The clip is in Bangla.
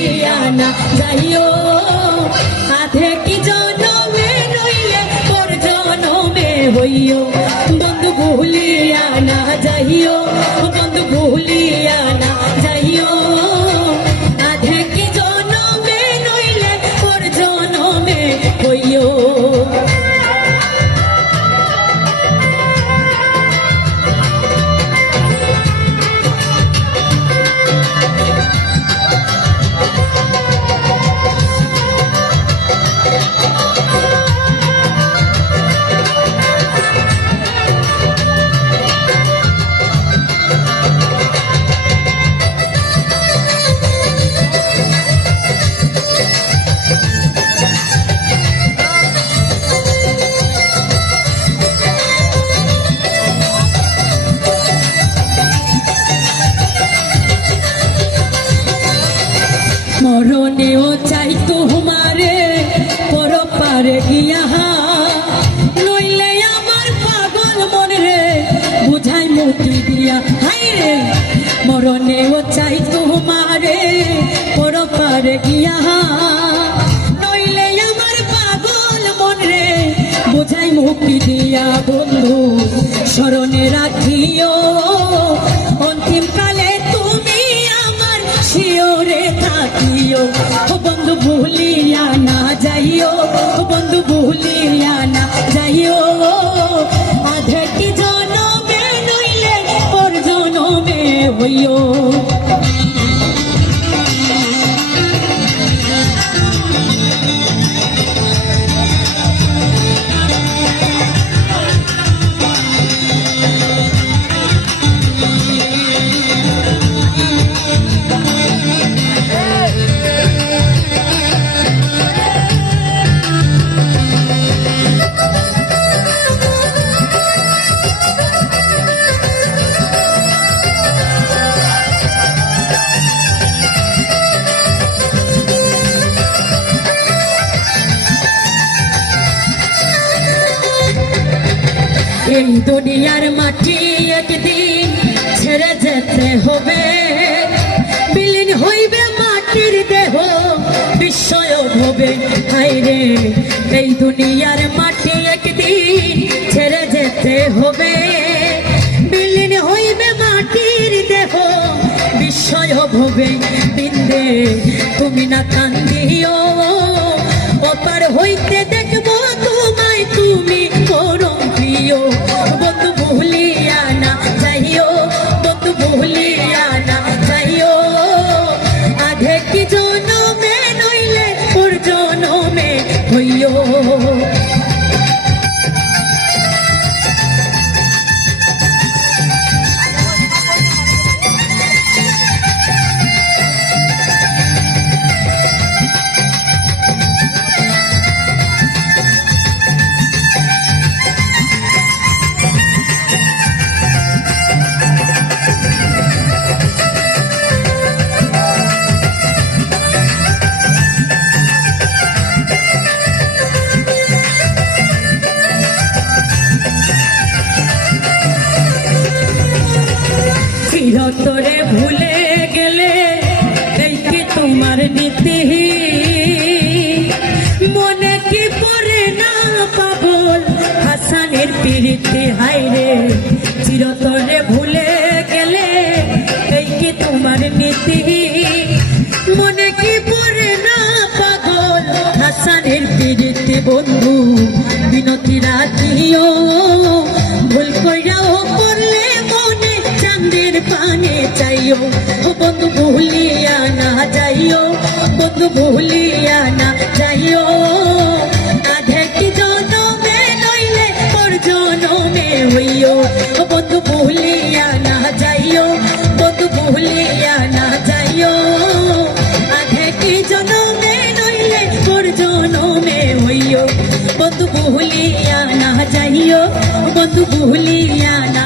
ভুলিয়া না যাইও আধে কি জনমে নইলে পর জনমে হইও বন্ধু ভুলিয়া না যাইও বন্ধু ভুলিয়া না যাইও আধে কি জনমে নইলে পর জনমে হইও মরণেও চাই তোমারে পর পারে গিয়া নইলে আমার পাগল মন রে বুঝাই মুক্তি দিয়া হাই রে মরণেও চাই তোমারে পর পারে গিয়া নইলে আমার পাগল মন রে বুঝাই মুক্তি দিয়া বন্ধু স্মরণে রাখিও অন্তিম কালে তুমি আমার শিওরে থাকিও বন্ধু ভুলিয়া না যাইও বন্ধু ভুলিয়া না যাইও আধে কি জনমে নইলে পর জনমে হইও এই দুনিয়ার মাটি একদিন ছেড়ে যেতে হবে বিলীন হইবে মাটির দেহ বিস্ময় হবে হায় রে এই দুনিয়ার মাটি একদিন ছেড়ে যেতে হবে বিলীন হইবে মাটির দেহ বিস্ময় হবে বিন্দে তুমি না কান্দিও অপার হইতে দেখবো তোমায় তুমি পরম প্রিয় বন্ধু ভুলিয়া না যাইও বন্ধু ভুলিয়া না যাইও আধে কি জনমে নইলে পর জনমে হইও চিরতরে ভুলে গেলে এই কি তোমার নীতি মনে কি পড়ে না পাগল হাসানের প্রীতি হায় রে চিরতরে ভুলে গেলে এই কি তোমার নীতি মনে কি পড়ে না পাগল হাসানের প্রীতি বন্ধু বিনতি রাখিও ভুল কইরাও করলে মনে চাঁদের পানে চাইও বন্ধু ভুলিয়া না যাইও বন্ধু ভুলিয়া না যাইও আধে কি জনমে নইলে পর জনমে হইও বন্ধু ভুলিয়া না যাইও বন্ধু ভুলিয়া না যাইও আধে কি জনমে নইলে পর জনমে হইও বন্ধু ভুলিয়া না যাইও বন্ধু ভুলিয়া না